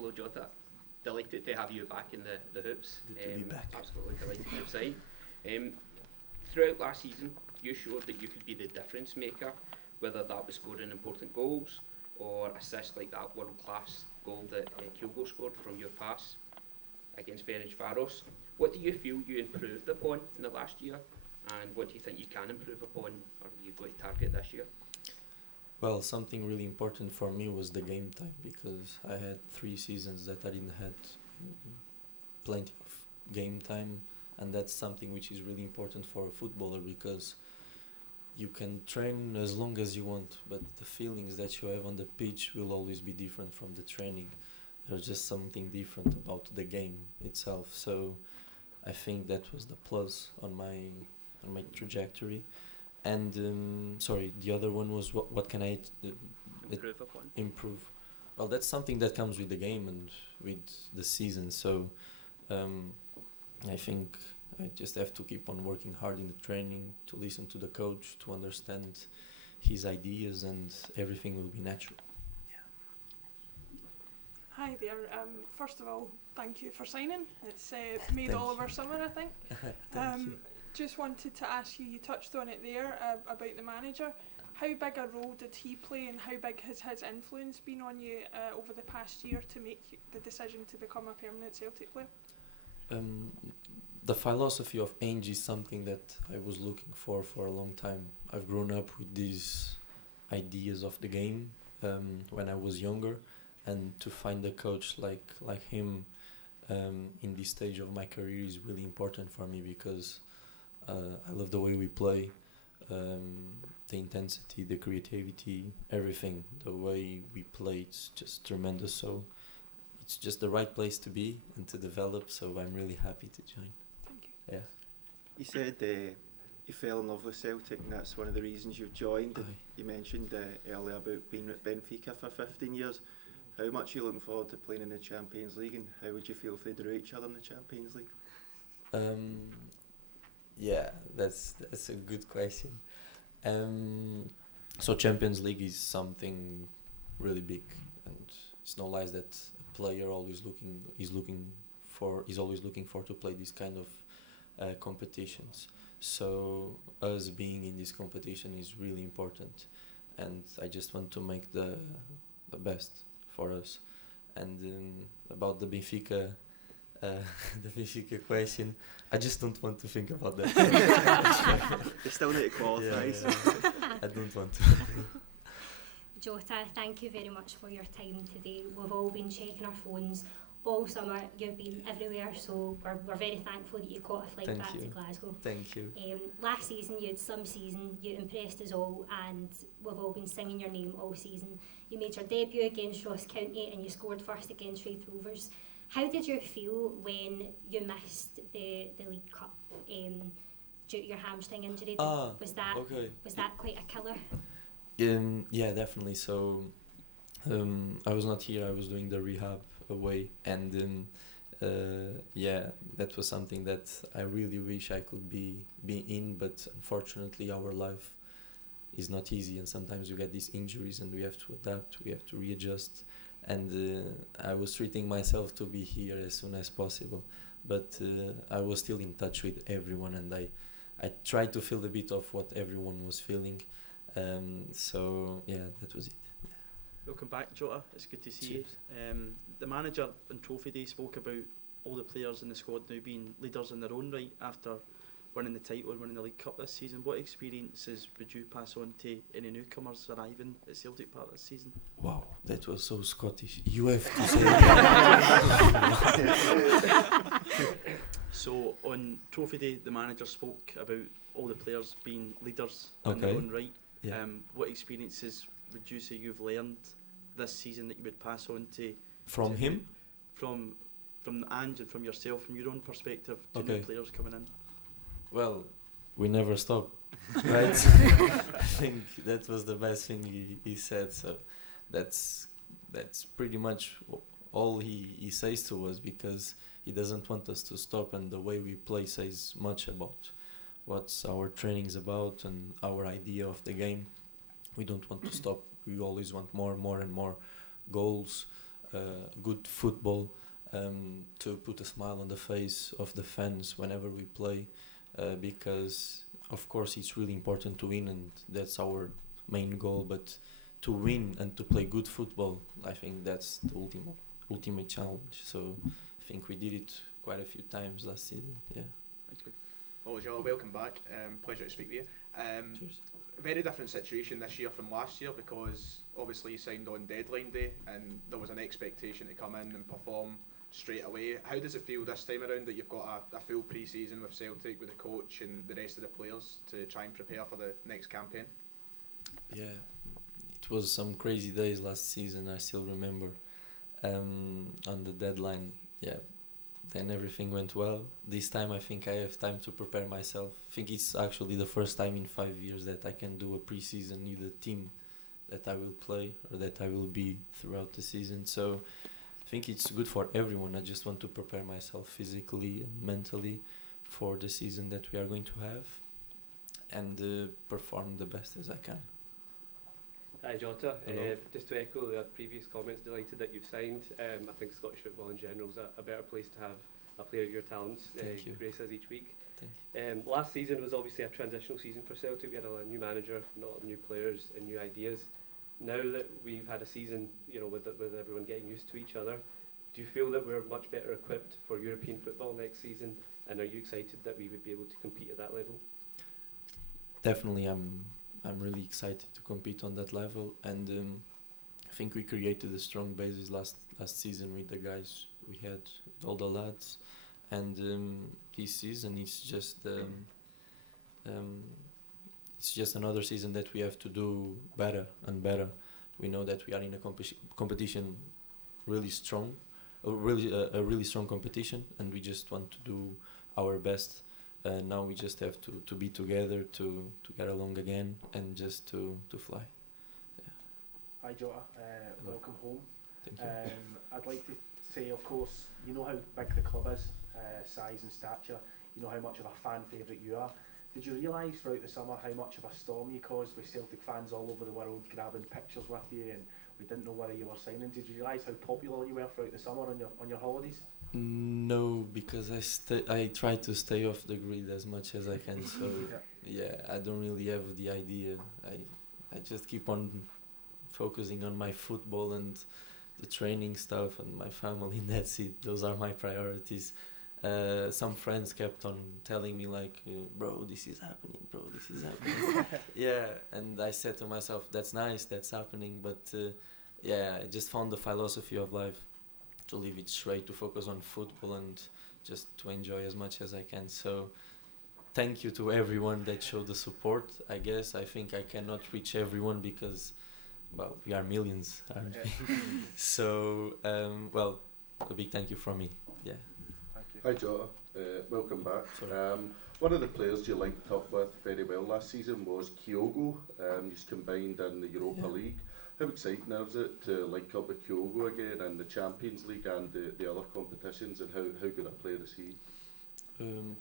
hello Jota. Delighted to have you back in the hoops. Good to be back. Absolutely delighted you've signed. Throughout last season, you showed that you could be the difference maker, whether that was scoring important goals or assists like that world-class goal that Kyogo scored from your pass against Ferencváros. What do you feel you improved upon in the last year, and what do you think you can improve upon, or you've got to target this year? Well, something really important for me was the game time, because I had 3 seasons that I didn't had plenty of game time, and that's something which is really important for a footballer, because you can train as long as you want, but the feelings that you have on the pitch will always be different from the training. There's just something different about the game itself. So I think that was the plus on my trajectory. And the other one was what can I Improve upon? improve? Well, that's something that comes with the game and with the season. So I think I just have to keep on working hard in the training, to listen to the coach, to understand his ideas, and everything will be natural. Hi there. First of all, thank you for signing. It's made Thank all of you. our summer, I think. Thank you. Just wanted to ask you, you touched on it there, about the manager. How big a role did he play, and how big has his influence been on you over the past year to make the decision to become a permanent Celtic player? The philosophy of Ange is something that I was looking for a long time. I've grown up with these ideas of the game when I was younger, and to find a coach like him in this stage of my career is really important for me, because I love the way we play, the intensity, the creativity, everything. The way we play, it's just tremendous. So it's just the right place to be and to develop. So I'm really happy to join. Thank you. Yeah. You said you fell in love with Celtic, and that's one of the reasons you've joined. And Aye. you mentioned earlier about being at Benfica for 15 years. How much are you looking forward to playing in the Champions League, and how would you feel if they drew each other in the Champions League? Yeah, that's a good question. So Champions League is something really big, and it's no lies that a player is always looking for to play this kind of competitions. So us being in this competition is really important, and I just want to make the best for us. And about the Benfica. The Benfica question, I just don't want to think about that. They still need to qualify. Yeah, so. I don't want to. Jota, thank you very much for your time today. We've all been checking our phones all summer. You've been everywhere, so we're very thankful that you caught a flight Thank back you. to Glasgow. Thank you. Last season you had some season, you impressed us all, and we've all been singing your name all season. You made your debut against Ross County and you scored first against Wraith Rovers. How did you feel when you missed the League Cup due to your hamstring injury? Was that quite a killer? Yeah, definitely. So I was not here. I was doing the rehab away, and that was something that I really wish I could be in, but unfortunately our life is not easy, and sometimes we get these injuries and we have to adapt, we have to readjust. And I was treating myself to be here as soon as possible, but I was still in touch with everyone, and I tried to feel a bit of what everyone was feeling. So yeah, that was it. Welcome back, Jota. It's good to see Cheers. you. The manager on Trophy Day spoke about all the players in the squad now being leaders in their own right after winning the title and winning the League Cup this season. What experiences would you pass on to any newcomers arriving at Celtic Park this season? Wow, that was so Scottish. You have to say that. So on Trophy Day, the manager spoke about all the players being leaders in their Okay. own right. Yeah. What experiences would you say you've learned this season that you would pass on to From him? from Ange and from yourself, from your own perspective, to new Okay. players coming in? Well, we never stop, right? I think that was the best thing he said. So that's pretty much all he says to us, because he doesn't want us to stop, and the way we play says much about what our training's about and our idea of the game. We don't want to stop. We always want more and more goals, good football, to put a smile on the face of the fans whenever we play, because of course it's really important to win, and that's our main goal. But to win and to play good football, I think that's the ultimate challenge. So I think we did it quite a few times last season. Yeah. Thank you. Oh, Jota, welcome back. Pleasure to speak with you. Cheers. Very different situation this year from last year, because obviously you signed on deadline day and there was an expectation to come in and perform straight away. How does it feel this time around that you've got a full pre-season with Celtic, with the coach and the rest of the players to try and prepare for the next campaign? Yeah, it was some crazy days last season. I still remember, on the deadline. Yeah, then everything went well. This time I think I have time to prepare myself. I think it's actually the first time in 5 years that I can do a pre-season with a team that I will play or that I will be throughout the season. So I think it's good for everyone. I just want to prepare myself physically and mentally for the season that we are going to have, and perform the best as I can. Hi Jota, Hello. just to echo the previous comments, delighted that you've signed. I think Scottish football in general is a better place to have a player of your talents Thank you. grace us each week. Thank Last season was obviously a transitional season for Celtic. We had a new manager, a lot of new players and new ideas. Now that we've had a season, with everyone getting used to each other, do you feel that we're much better equipped for European football next season? And are you excited that we would be able to compete at that level? Definitely, I'm really excited to compete on that level, and I think we created a strong basis last season with the guys we had, with all the lads, and this season it's just another season that we have to do better and better. We know that we are in a competition really strong, a really strong competition, and we just want to do our best. Now we just have to be together, to get along again, and just to fly. Yeah. Hi Jota, Hello. welcome home. Thank you. I'd like to say, of course, you know how big the club is, size and stature, you know how much of a fan favourite you are. Did you realise throughout the summer how much of a storm you caused with Celtic fans all over the world grabbing pictures with you, and we didn't know whether you were signing? Did you realise how popular you were throughout the summer on your holidays? No, because I try to stay off the grid as much as I can. So yeah, I don't really have the idea. I just keep on focusing on my football and the training stuff and my family, and that's it. Those are my priorities. Some friends kept on telling me like, bro, this is happening, bro, this is happening. Yeah, and I said to myself, that's nice, that's happening, but yeah, I just found the philosophy of life to leave it straight, to focus on football and just to enjoy as much as I can. So thank you to everyone that showed the support. I guess I think I cannot reach everyone because, well, we are millions, aren't we? So, well, a big thank you from me. Yeah. Thank you. Hi Jota, welcome back. Sorry. One of the players you linked up with very well last season was Kyogo. He's combined in the Europa League. How exciting is it to link up with Kyogo again in the Champions League and the other competitions, and how good a player is he?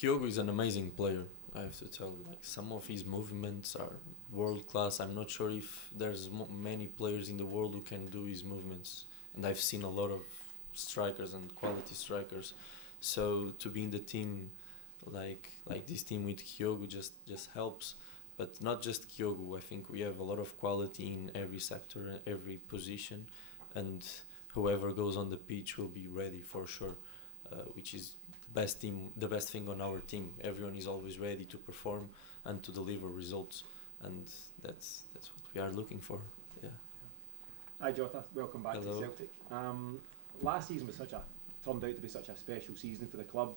Kyogo is an amazing player, I have to tell you. Like, some of his movements are world class. I'm not sure if there's many players in the world who can do his movements, and I've seen a lot of strikers and quality strikers. So to be in the team like this team with Kyogo just helps. But not just Kyogo, I think we have a lot of quality in every sector, every position, and whoever goes on the pitch will be ready for sure, which is the best thing on our team. Everyone is always ready to perform and to deliver results, and that's what we are looking for. Yeah. Hi Jota, welcome back Hello. to Celtic. Last season was turned out to be such a special season for the club.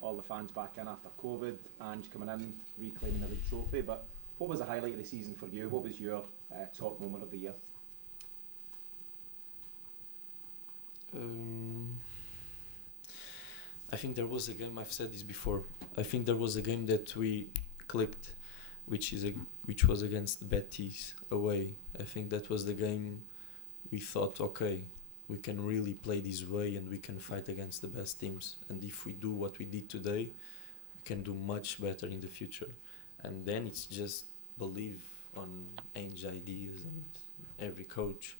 All the fans back in after COVID, and coming in, reclaiming the league trophy. But what was the highlight of the season for you? What was your top moment of the year? I think there was a game, I've said this before, I think there was a game that we clicked, which was against Betis away. I think that was the game we thought, okay, we can really play this way and we can fight against the best teams. And if we do what we did today, we can do much better in the future. And then it's just believe on Ange's ideas and every coach.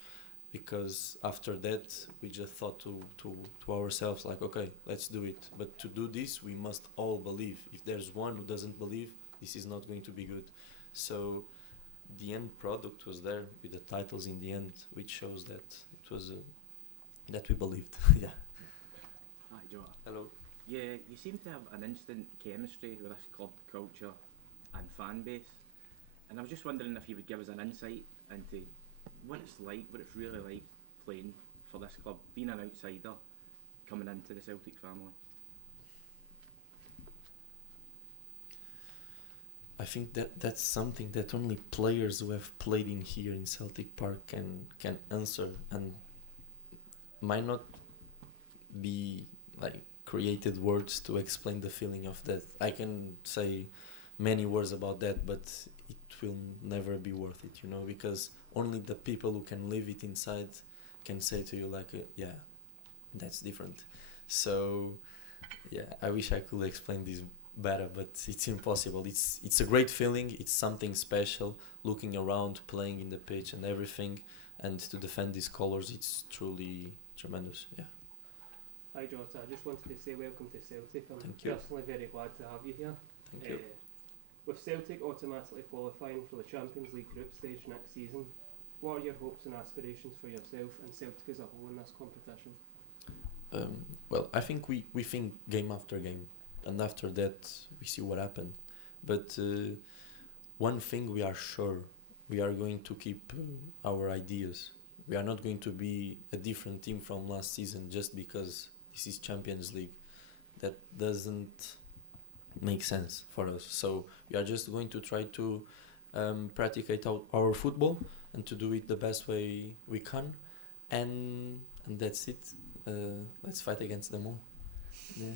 because after that we just thought to ourselves like, okay, let's do it. But to do this, we must all believe. If there's one who doesn't believe, this is not going to be good. So the end product was there with the titles in the end, which shows that it was that we believed. Yeah. Hi, Jota. Hello. Yeah, you seem to have an instant chemistry with this club culture and fan base, and I was just wondering if you would give us an insight into what it's like, what it's really like playing for this club, being an outsider coming into the Celtic family. I think that's something that only players who have played in here in Celtic Park can answer, and might not be like created words to explain the feeling of that. I can say many words about that, but it will never be worth it, you know, because only the people who can live it inside can say to you like, yeah, that's different. So yeah, I wish I could explain this better, but it's impossible. It's a great feeling. It's something special, looking around, playing in the pitch and everything, and to defend these colours, it's truly tremendous. Yeah. Hi Jota, I just wanted to say welcome to Celtic. I'm Thank you. personally very glad to have you here. Thank you. With Celtic automatically qualifying for the Champions League group stage next season, what are your hopes and aspirations for yourself and Celtic as a whole in this competition? Well, I think we think game after game, and after that we see what happened. But one thing we are sure, we are going to keep our ideas. We are not going to be a different team from last season just because this is Champions League. That doesn't make sense for us. So we are just going to try to practice our football and to do it the best way we can, and that's it. Let's fight against them all. Yeah.